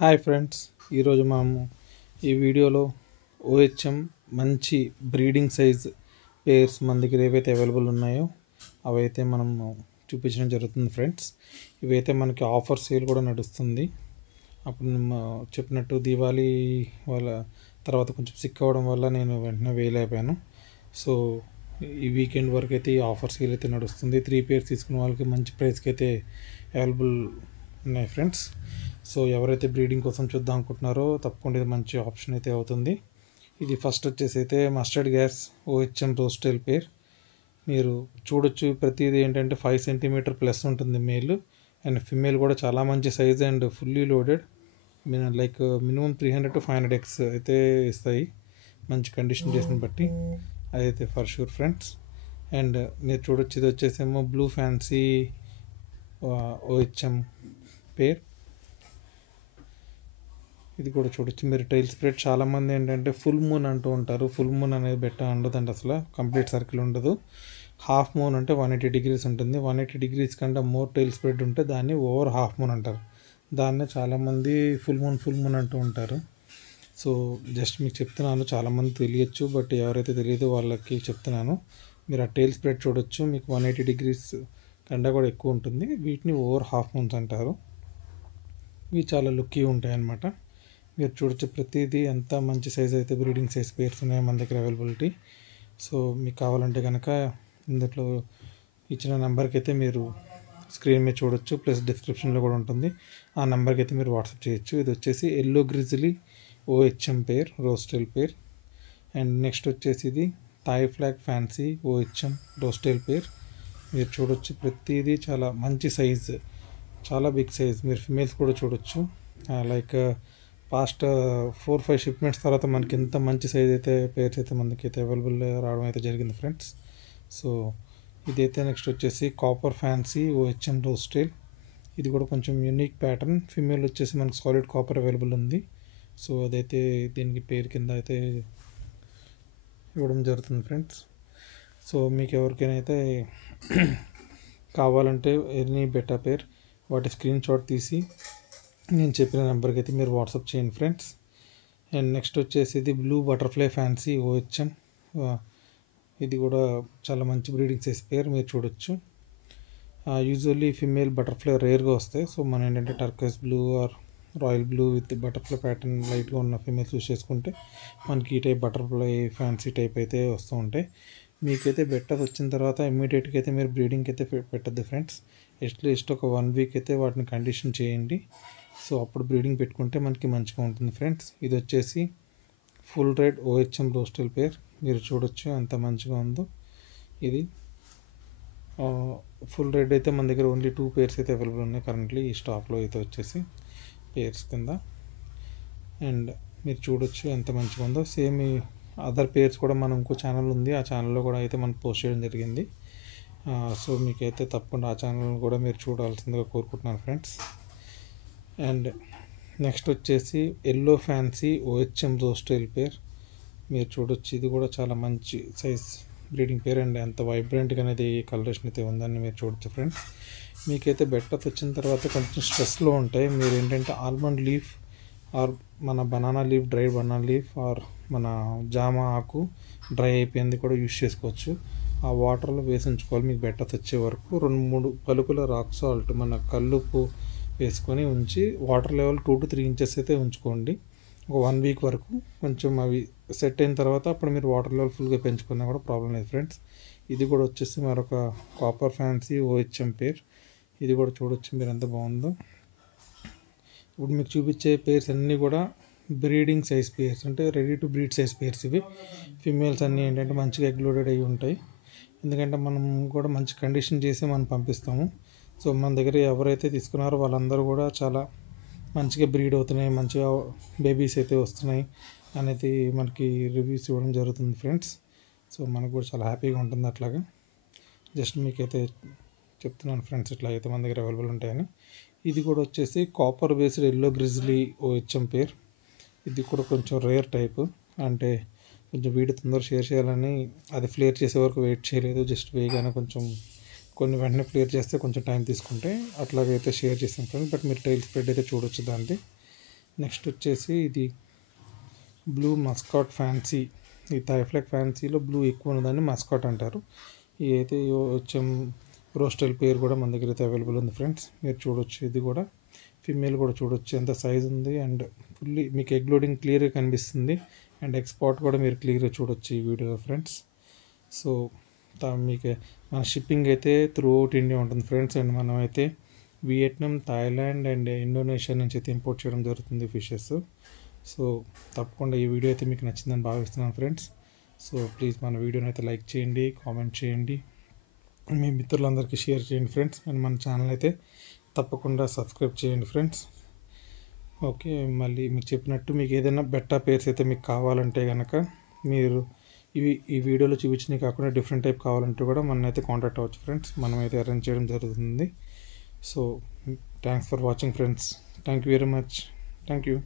Hi friends, ఈరోజు మనము ఈ వీడియోలో ఓహెచ్ఎం మంచి బ్రీడింగ్ సైజ్ పేర్స్ మన దగ్గర ఏవైతే అవైలబుల్ ఉన్నాయో అవైతే మనం చూపించడం జరుగుతుంది ఫ్రెండ్స్. ఇవైతే మనకి ఆఫర్ సేల్ కూడా నడుస్తుంది. అప్పుడు చెప్పినట్టు దీపావళి వాళ్ళ తర్వాత కొంచెం సిక్ అవ్వడం వల్ల నేను వెంటనే వేయలేకపోయాను. సో ఈ వీకెండ్ వరకు అయితే ఈ ఆఫర్ సేల్ అయితే నడుస్తుంది. 3 పేర్స్ తీసుకున్న వాళ్ళకి మంచి ప్రైస్కి అయితే అవైలబుల్ ఉన్నాయి ఫ్రెండ్స్. సో ఎవరైతే బ్రీడింగ్ కోసం చూద్దాం అనుకుంటున్నారో తప్పకుండా ఇది మంచి ఆప్షన్ అయితే అవుతుంది. ఇది ఫస్ట్ వచ్చేసి అయితే mustard gas OHM rosetail pair. మీరు చూడొచ్చు, ప్రతిదీ ఏంటంటే 5 సెంటీమీటర్ ప్లస్ ఉంటుంది మేల్, అండ్ ఫిమేల్ కూడా చాలా మంచి size and fully loaded. Like minimum 300 to 500 eggs అయితే ఇస్తాయి మంచి కండిషన్ చేసిన బట్టి, అదైతే ఫర్ షూర్ ఫ్రెండ్స్. అండ్ మీరు చూడొచ్చు, ఇది వచ్చేసేమో బ్లూ ఫ్యాన్సీ ఓహెచ్ఎం పేర్. ఇది కూడా చూడొచ్చు మీరు. టైల్ స్ప్రెడ్ చాలామంది ఏంటంటే ఫుల్ మూన్ అంటూ ఉంటారు. ఫుల్ మూన్ అనేది ఉండదండి, అసలు కంప్లీట్ సర్కిల్ ఉండదు. హాఫ్ మూన్ అంటే 180 degrees ఉంటుంది. 180 degrees కంటే మోర్ టైల్ స్ప్రెడ్ ఉంటే దాన్ని ఓవర్ హాఫ్ మూన్ అంటారు. దాన్నే చాలామంది ఫుల్ మూన్ అంటూ ఉంటారు. సో జస్ట్ మీకు చెప్తున్నాను, చాలామంది తెలియచ్చు, బట్ ఎవరైతే తెలియదో వాళ్ళకి చెప్తున్నాను. మీరు ఆ టైల్ స్ప్రెడ్ చూడొచ్చు, మీకు 180 degrees కంటే కూడా ఎక్కువ ఉంటుంది. వీటిని ఓవర్ హాఫ్ మూన్స్ అంటారు. ఇవి చాలా లుక్కీ ఉంటాయి అన్నమాట. మీరు చూడొచ్చు ప్రతిదీ ఎంత మంచి సైజ్ అయితే బ్రీడింగ్ సైజ్ పేర్స్ ఉన్నాయి మన దగ్గర అవైలబిలిటీ. సో మీకు కావాలంటే కనుక ఇందులో ఇచ్చిన నెంబర్కి అయితే మీరు స్క్రీన్ మీద చూడొచ్చు, ప్లస్ డిస్క్రిప్షన్లో కూడా ఉంటుంది. ఆ నెంబర్కి అయితే మీరు వాట్సాప్ చేయొచ్చు. ఇది వచ్చేసి yellow grizzly OHM pair, rosetail pair. And next వచ్చేసి ఇది Thai flag fancy OHM rosetail pair. మీరు చూడొచ్చు ప్రతిదీ చాలా మంచి సైజ్, చాలా బిగ్ సైజ్. మీరు ఫిమేల్స్ కూడా చూడొచ్చు. లైక్ పాస్ట్ 4-5 షిప్మెంట్స్ తర్వాత మనకి ఎంత మంచి సైజ్ అయితే పేర్స్ అయితే మనకి అయితే అవైలబుల్ రావడం అయితే జరిగింది ఫ్రెండ్స్. సో ఇదైతే నెక్స్ట్ వచ్చేసి కాపర్ ఫ్యాన్సీ ఓహెచ్ఎం రోస్టెల్. ఇది కూడా కొంచెం యూనిక్ ప్యాటర్న్. ఫిమేల్ వచ్చేసి మనకి సాలిడ్ కాపర్ అవైలబుల్ ఉంది. సో అదైతే దీనికి పేరు కింద అయితే ఇవ్వడం జరుగుతుంది ఫ్రెండ్స్. సో మీకు ఎవరికైనా అయితే కావాలంటే ఎనీ బెటర్ పేర్ వాటి స్క్రీన్ షాట్ తీసి నేను చెప్పిన నెంబర్కి అయితే మీరు వాట్సాప్ చేయండి ఫ్రెండ్స్. అండ్ నెక్స్ట్ వచ్చేసి ఇది బ్లూ బటర్ఫ్లై ఫ్యాన్సీ ఓహెచ్ఎం. ఇది కూడా చాలా మంచి బ్రీడింగ్ సైజ్ పేర్. మీరు చూడొచ్చు, యూజువల్లీ ఫిమేల్ బటర్ఫ్లై రేర్గా వస్తాయి. సో మనం ఏంటంటే turquoise blue or royal blue with butterfly pattern లైట్గా ఉన్న ఫిమేల్ చూస్ చేసుకుంటే మనకి ఈ టైప్ బటర్ఫ్లై ఫ్యాన్సీ టైప్ అయితే వస్తూ ఉంటాయి. మీకైతే బెటర్ వచ్చిన తర్వాత ఇమ్మీడియట్గా అయితే మీరు బ్రీడింగ్కి అయితే పెట్టద్దు ఫ్రెండ్స్. అట్లీస్ట్ ఒక 1 week అయితే వాటిని కండిషన్ చేయండి. సో అప్పుడు బ్రీడింగ్ పెట్టుకుంటే మనకి మంచిగా ఉంటుంది ఫ్రెండ్స్. ఇది వచ్చేసి full red OHM rosetail pair. మీరు చూడొచ్చు ఎంత మంచిగా ఉందో. ఇది ఫుల్ రెడ్ అయితే మన దగ్గర ఓన్లీ 2 పేర్స్ అయితే అవైలబుల్ ఉన్నాయి కరెంట్లీ ఈ స్టాక్లో అయితే వచ్చేసి పేర్స్ కింద. అండ్ మీరు చూడొచ్చు ఎంత మంచిగా ఉందో. సేమ్ ఈ అదర్ పేర్స్ కూడా మనం ఇంకో ఛానల్ ఉంది, ఆ ఛానల్లో కూడా అయితే మనం పోస్ట్ చేయడం జరిగింది. సో మీకైతే తప్పకుండా ఆ ఛానల్ కూడా మీరు చూడాల్సిందిగా కోరుకుంటున్నాను ఫ్రెండ్స్. అండ్ నెక్స్ట్ వచ్చేసి yellow fancy OHM rosetail pair. మీరు చూడొచ్చు, ఇది కూడా చాలా మంచి సైజ్ బ్రీడింగ్ పేర్. అండ్ ఎంత వైబ్రెంట్గా అనేది కలరేషన్ అయితే ఉందని మీరు చూడొచ్చు ఫ్రెండ్స్. మీకైతే బెటర్ వచ్చిన తర్వాత కొంచెం స్ట్రెస్లో ఉంటాయి. మీరు ఏంటంటే ఆల్మండ్ లీఫ్ ఆర్ మన banana leaf, dry banana leaf or మన జామ ఆకు డ్రై అయిపోయింది కూడా యూస్ చేసుకోవచ్చు. ఆ వాటర్లో వేసి ఉంచుకోవాలి మీకు బెటర్ వచ్చే వరకు. 2-3 పలుకుల రాక్ సాల్ట్, మన కల్లుప్పు వేసుకొని ఉంచి వాటర్ లెవెల్ 2 to 3 inches అయితే ఉంచుకోండి ఒక 1 week వరకు. కొంచెం అవి సెట్ అయిన తర్వాత అప్పుడు మీరు వాటర్ లెవెల్ ఫుల్గా పెంచుకున్నా కూడా ప్రాబ్లం లేదు ఫ్రెండ్స్. ఇది కూడా వచ్చేసి మరొక కాపర్ ఫ్యాన్సీ ఓహెచ్ఎం పేర్. ఇది కూడా చూడొచ్చు మీరు ఎంత బాగుందో. ఇప్పుడు మీకు చూపించే పేర్స్ అన్నీ కూడా బ్రీడింగ్ సైజ్ పేర్స్, అంటే ready to breed size pairs. ఇవి ఫిమేల్స్ అన్నీ ఏంటంటే మంచిగా ఎగ్ లోడెడ్ అయ్యి ఉంటాయి. ఎందుకంటే మనం కూడా మంచి కండిషన్ చేసి మనం పంపిస్తాము. సో మన దగ్గర ఎవరైతే తీసుకున్నారో వాళ్ళందరూ కూడా చాలా మంచిగా బ్రీడ్ అవుతున్నాయి, మంచిగా బేబీస్ అయితే వస్తున్నాయి అనేది మనకి రివ్యూస్ ఇవ్వడం జరుగుతుంది ఫ్రెండ్స్. సో మనకు కూడా చాలా హ్యాపీగా ఉంటుంది అట్లాగా. జస్ట్ మీకైతే చెప్తున్నాను ఫ్రెండ్స్, ఇట్లా అయితే మన దగ్గర అవైలబుల్ ఉంటాయని. ఇది కూడా వచ్చేసి copper based yellow grizzly OHM పేర్. ఇది కూడా కొంచెం రేర్ టైప్, అంటే కొంచెం వీడియో తొందరగా షేర్ చేయాలని అది ఫ్లేర్ చేసే వరకు వెయిట్ చేయలేదు. జస్ట్ వేయగానే కొంచెం కొన్ని వెంటనే ఫ్లేర్ చేస్తే కొంచెం టైం తీసుకుంటే అట్లాగైతే షేర్ చేసాను ఫ్రెండ్స్. బట్ మీరు టైల్ స్ప్రెడ్ అయితే చూడొచ్చు దాన్ని. నెక్స్ట్ వచ్చేసి ఇది బ్లూ మస్కాట్ ఫ్యాన్సీ. ఈ థైఫ్లాగ్ ఫ్యాన్సీలో బ్లూ ఎక్కువ ఉన్నదాన్ని మస్కాట్ అంటారు. ఇది అయితే వచ్చే రోస్టల్ పేరు కూడా మన దగ్గర అయితే అవైలబుల్ ఉంది ఫ్రెండ్స్. మీరు చూడొచ్చు, ఇది కూడా ఫిమేల్ కూడా చూడొచ్చు ఎంత సైజ్ ఉంది. అండ్ ఫుల్లీ మీకు ఎగ్ లోడింగ్ క్లియర్గా కనిపిస్తుంది. అండ్ ఎక్స్పోర్ట్ కూడా మీరు క్లియర్గా చూడొచ్చు ఈ వీడియోలో ఫ్రెండ్స్. సో మీకు మన షిప్పింగ్ అయితే త్రూ అవుట్ ఇండియా ఉంటుంది ఫ్రెండ్స్. అండ్ మనం అయితే వియట్నాం, థాయిలాండ్ అండ్ ఇండోనేషియా నుంచి అయితే ఇంపోర్ట్ చేయడం జరుగుతుంది ఫిషెస్. సో తప్పకుండా ఈ వీడియో అయితే మీకు నచ్చిందని భావిస్తున్నాను ఫ్రెండ్స్. సో ప్లీజ్ మన వీడియోని అయితే లైక్ చేయండి, కామెంట్ చేయండి, మీ మిత్రులందరికీ షేర్ చేయండి ఫ్రెండ్స్. అండ్ మన ఛానల్ అయితే తప్పకుండా సబ్స్క్రైబ్ చేయండి ఫ్రెండ్స్. ఓకే, మళ్ళీ మీకు చెప్పినట్టు మీకు ఏదైనా బెట్టా పేర్స్ అయితే మీకు కావాలంటే కనుక మీరు ఈ వీడియోలో చూపించినవి కాకుండా డిఫరెంట్ టైప్ కావాలంటే కూడా మనమైతే కాంటాక్ట్ అవ్వచ్చు ఫ్రెండ్స్. మనమైతే అరేంజ్ చేయడం జరుగుతుంది. So thanks for watching friends. Thank you very much. Thank you.